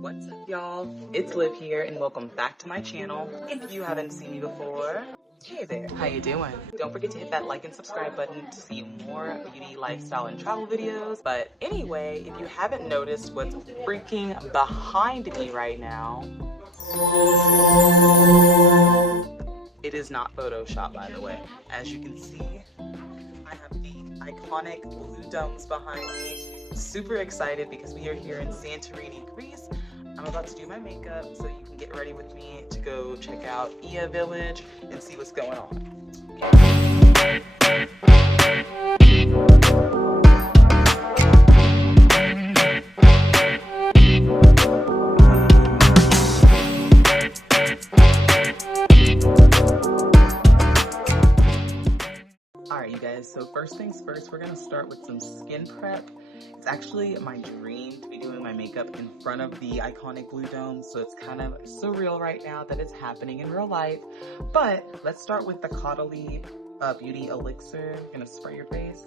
What's up, y'all? It's Liv here, and welcome back to my channel. If you haven't seen me before, hey there, how you doing? Don't forget to hit that like and subscribe button to see more beauty, lifestyle, and travel videos. But anyway, if you haven't noticed what's freaking behind me right now, it is not Photoshop, by the way. As you can see, I have the iconic Blue Domes behind me. Super excited because we are here in Santorini, Greece. I'm about to do my makeup, so you can get ready with me to go check out Ia Village and see what's going on. Alright, you guys, so first things first, we're gonna start with some skin prep. It's actually my dream to be doing my makeup in front of the iconic Blue Dome, so it's kind of surreal right now that it's happening in real life. But let's start with the Caudalie Beauty Elixir. I'm gonna spray your face.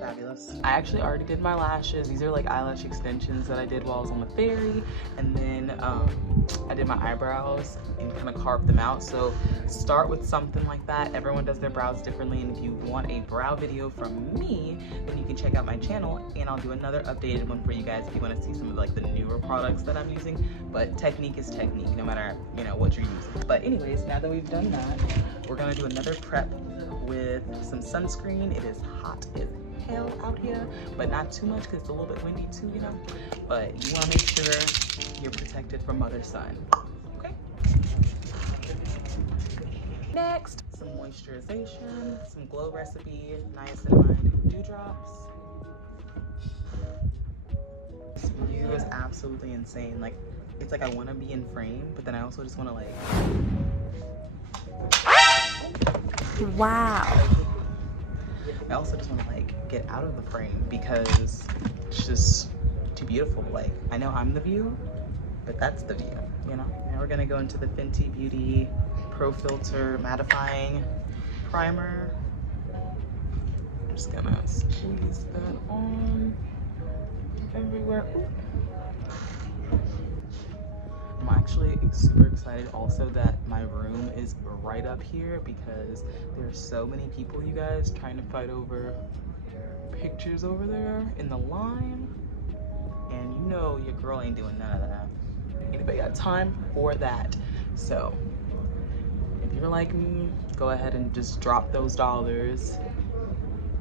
Fabulous. I actually already did my lashes. These are like eyelash extensions that I did while I was on the ferry, and then I did my eyebrows and kind of carved them out. So start with something like that. Everyone does their brows differently, and if you want a brow video from me, then you can check out my channel, and I'll do another updated one for you guys if you want to see some of like the newer products that I'm using. But technique is technique, no matter what you're using. But anyways, now that we've done that, we're gonna do another prep with some sunscreen. It is hot as hell out here, but not too much because it's a little bit windy too, but you want to make sure you're protected from mother sun. Okay, next, some moisturization, some Glow Recipe niacinamide dewdrops. This view is absolutely insane. Like, it's like I want to be in frame, but then I also just want to like, wow. I also just want to like get out of the frame because it's just too beautiful. Like, I know I'm the view, but that's the view, Now we're gonna go into the Fenty Beauty Pro Filter Mattifying Primer. I'm just gonna squeeze that on everywhere. Ooh. I'm actually super excited also that my room is right up here because there's so many people, you guys, trying to fight over pictures over there in the line, and your girl ain't doing none of that. Anybody got time for that? So if you're like me, go ahead and just drop those dollars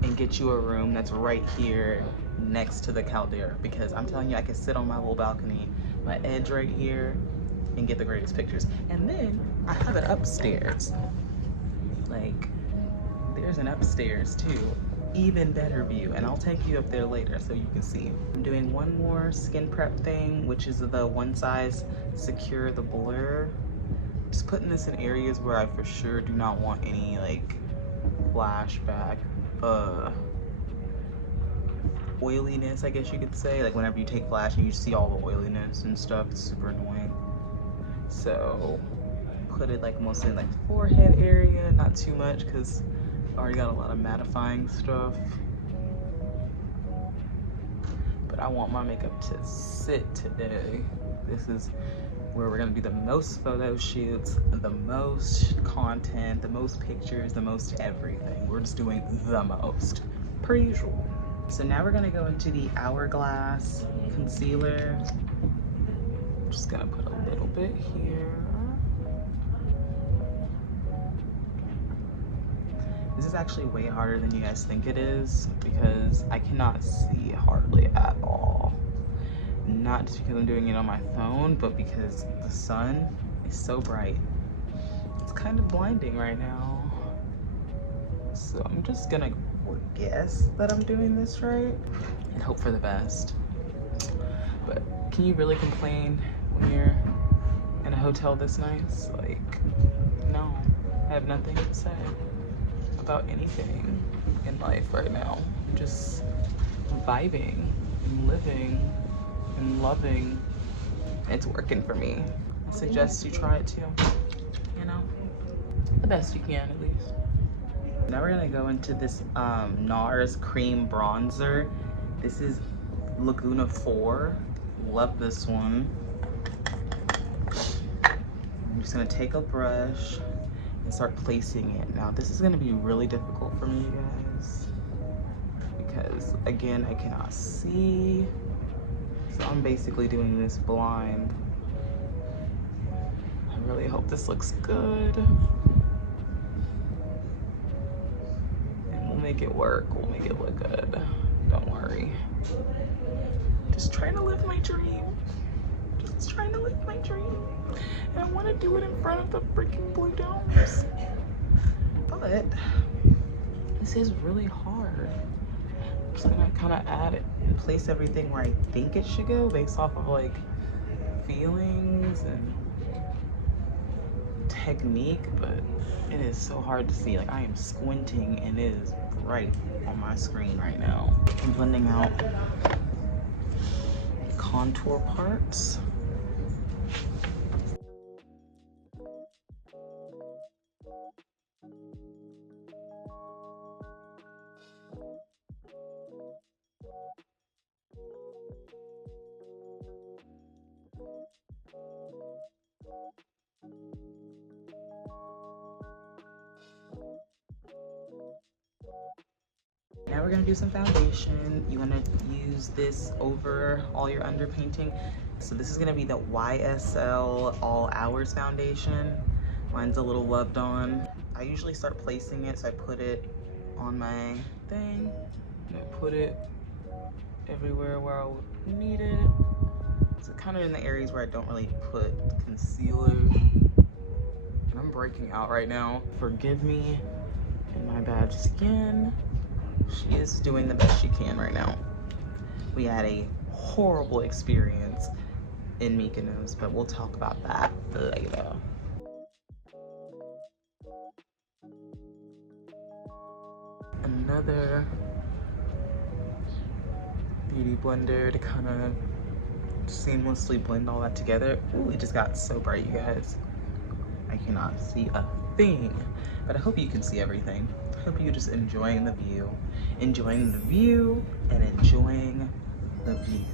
and get you a room that's right here next to the caldera, because I'm telling you, I can sit on my little balcony, my edge right here, and get the greatest pictures. And then I have it upstairs. Like, there's an upstairs too, even better view, and I'll take you up there later so you can see. I'm doing one more skin prep thing, which is the One Size Secure the Blur. Just putting this in areas where I for sure do not want any like flashback oiliness, I guess you could say. Like, whenever you take flash and you see all the oiliness and stuff, it's super annoying. So put it like mostly in like the forehead area, not too much because I already got a lot of mattifying stuff. But I want my makeup to sit today. This is where we're gonna do the most photo shoots, the most content, the most pictures, the most everything. We're just doing the most, per usual. So now we're gonna go into the Hourglass concealer. I'm just gonna put a little bit here. This is actually way harder than you guys think it is because I cannot see hardly at all. Not just because I'm doing it on my phone, but because the sun is so bright. It's kind of blinding right now. So I'm just gonna guess that I'm doing this right and hope for the best. But can you really complain when you're in a hotel this nice? Like, no, I have nothing to say about anything in life right now. I'm just vibing and living and loving. It's working for me. I suggest you try it too, the best you can at least. Now we're gonna go into this NARS cream bronzer. This is Laguna 4. Love this one. I'm just gonna take a brush and start placing it. Now this is gonna be really difficult for me, you guys, because again, I cannot see. So I'm basically doing this blind. I really hope this looks good. And we'll make it work. We'll make it look good. Don't worry. Just trying to live my dream. Just trying to live my dream. And I want to do it in front of the freaking Blue Domes. But this is really hard. I'm just gonna kind of add it and place everything where I think it should go based off of like feelings and technique, but it is so hard to see. Like I am squinting and it is bright on my screen right now. I'm blending out contour parts. Now we're gonna do some foundation. You wanna use this over all your underpainting. So this is gonna be the YSL All Hours foundation. Mine's a little loved on. I usually start placing it, so I put it on my thing, and I put it everywhere where I would need it. So kind of in the areas where I don't really put concealer. And I'm breaking out right now. Forgive me and my bad skin. She is doing the best she can right now. We had a horrible experience in Mykonos, but we'll talk about that later. Another beauty blender to kind of seamlessly blend all that together. Ooh, it just got so bright, you guys. I cannot see a thing, but I hope you can see everything. I hope you're just enjoying the view. Enjoying the view and enjoying the view.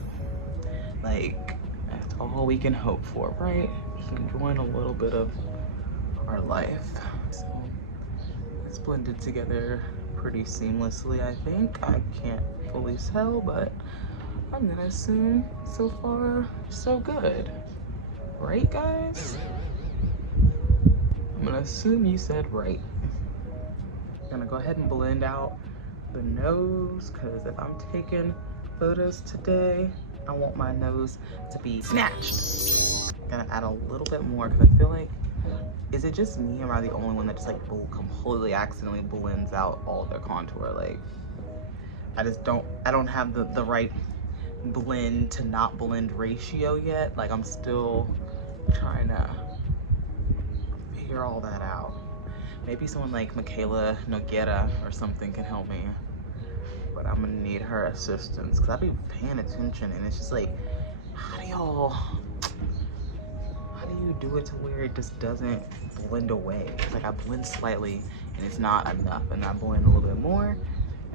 Like, that's all we can hope for, right? Just enjoying a little bit of our life. So, it's blended together pretty seamlessly, I think. I can't fully tell, but I'm gonna assume so far, so good. Right, guys? I'm gonna assume you said right. I'm gonna go ahead and blend out the nose, because if I'm taking photos today, I want my nose to be snatched. I'm gonna add a little bit more, because I feel like, is it just me, or am I the only one that just like completely accidentally blends out all of their contour? Like, I don't have the right blend to not blend ratio yet. Like, I'm still trying to figure all that out. Maybe someone like Michaela Noguera or something can help me, but I'm gonna need her assistance, because I've been paying attention, and it's just like, how do you do it to where it just doesn't blend away? It's like I blend slightly and it's not enough, and I blend a little bit more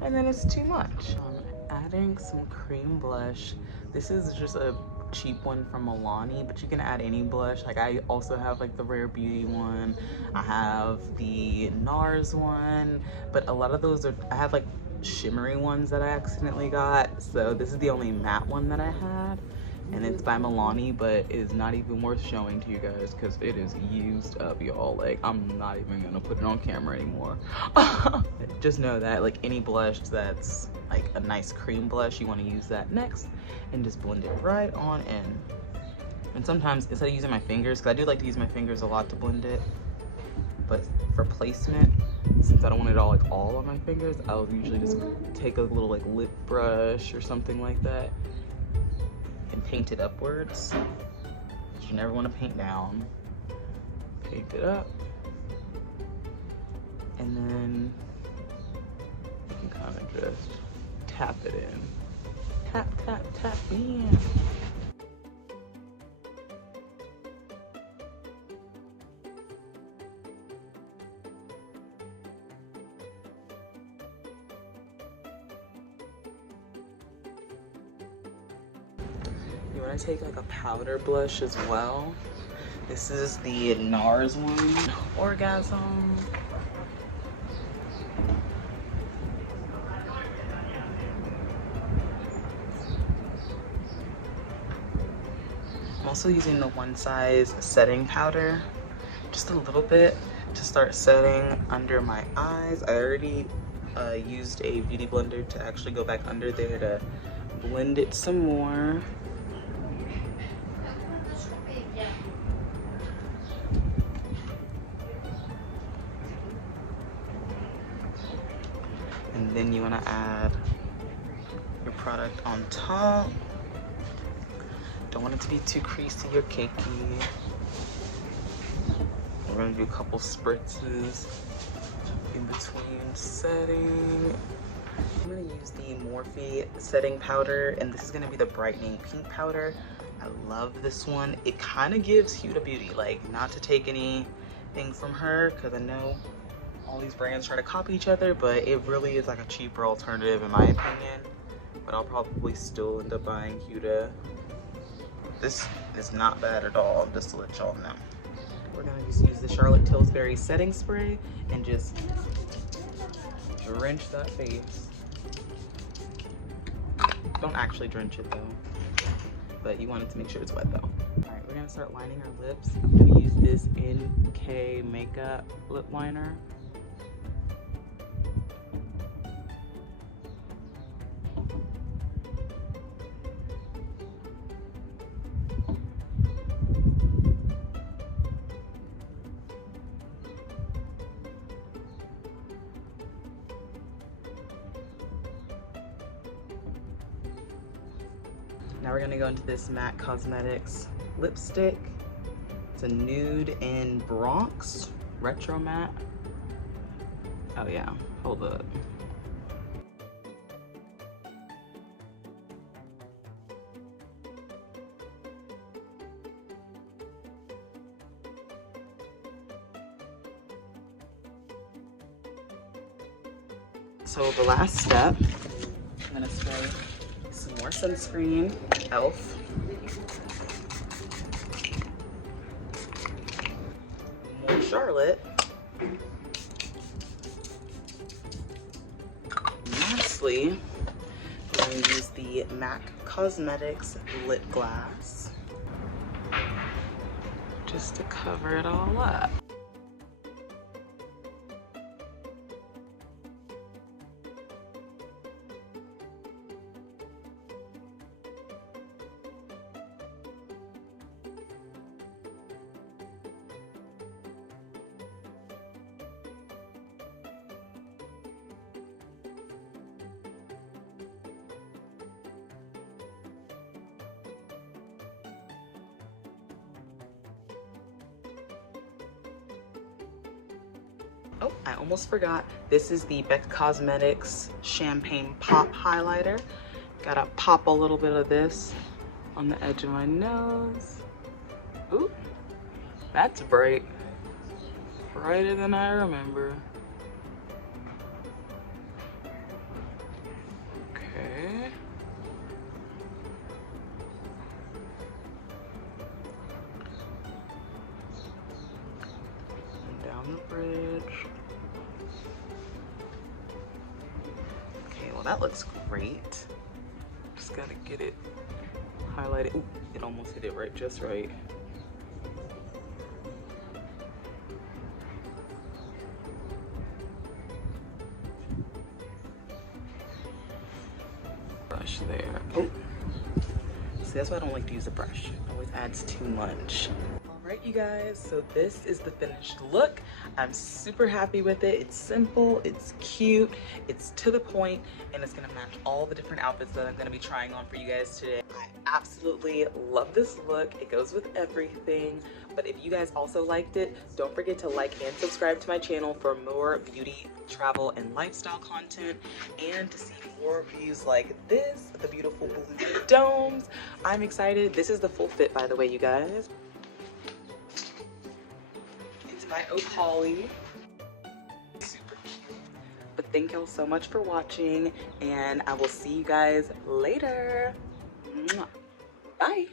and then it's too much. I'm adding some cream blush. This is just a cheap one from Milani, but you can add any blush. Like, I also have like the Rare Beauty one, I have the NARS one, but a lot of those are, I have like shimmery ones that I accidentally got. So this is the only matte one that I had, and it's by Milani, but it is not even worth showing to you guys because it is used up, y'all. Like, I'm not even gonna put it on camera anymore. Just know that like any blush that's like a nice cream blush, you want to use that next and just blend it right on in. And sometimes instead of using my fingers, because I do like to use my fingers a lot to blend it, but for placement, since I don't want it all on my fingers, I'll usually just take a little like lip brush or something like that and paint it upwards. You never want to paint down. Paint it up, and then you can kind of just tap it in. Tap, tap, tap in. want to take like a powder blush as well. This is the NARS one, Orgasm. I'm also using the One Size setting powder, just a little bit to start setting under my eyes. I already used a beauty blender to actually go back under there to blend it some more. And then you want to add your product on top. Don't want it to be too creasy or cakey. We're going to do a couple spritzes in between setting. I'm going to use the Morphe setting powder, and this is going to be the brightening pink powder. I love this one. It kind of gives Huda Beauty, like, not to take anything from her, because I know all these brands try to copy each other, but it really is like a cheaper alternative in my opinion. But I'll probably still end up buying Huda. This is not bad at all, just to let y'all know. We're gonna just use the Charlotte Tillsbury setting spray and just drench that face. Don't actually drench it though, but you want it to make sure it's wet though. All right, we're gonna start lining our lips. I'm gonna use this NK makeup lip liner. Now we're gonna go into this MAC Cosmetics lipstick. It's a nude in Bronx, retro matte. Oh yeah, hold up. So the last step, I'm gonna spray some more sunscreen, e.l.f. More Charlotte. Lastly, we're going to use the MAC Cosmetics lip glass just to cover it all up. Oh, I almost forgot. This is the Becca Cosmetics Champagne Pop Highlighter. Gotta pop a little bit of this on the edge of my nose. Ooh, that's bright. Brighter than I remember. Okay. And down the bridge. Okay, well that looks great. Just gotta get it highlighted. Ooh, it almost hit it right, just right. Brush there. Oh, see, that's why I don't like to use a brush. It always adds too much. Alright you guys, so this is the finished look. I'm super happy with it. It's simple, it's cute, it's to the point, and it's gonna match all the different outfits that I'm gonna be trying on for you guys today. I absolutely love this look. It goes with everything. But if you guys also liked it, don't forget to like and subscribe to my channel for more beauty, travel, and lifestyle content, and to see more reviews like this, the beautiful blue domes. I'm excited. This is the full fit, by the way, you guys. It's by Caudalie. Super cute. But thank y'all so much for watching, and I will see you guys later. Bye.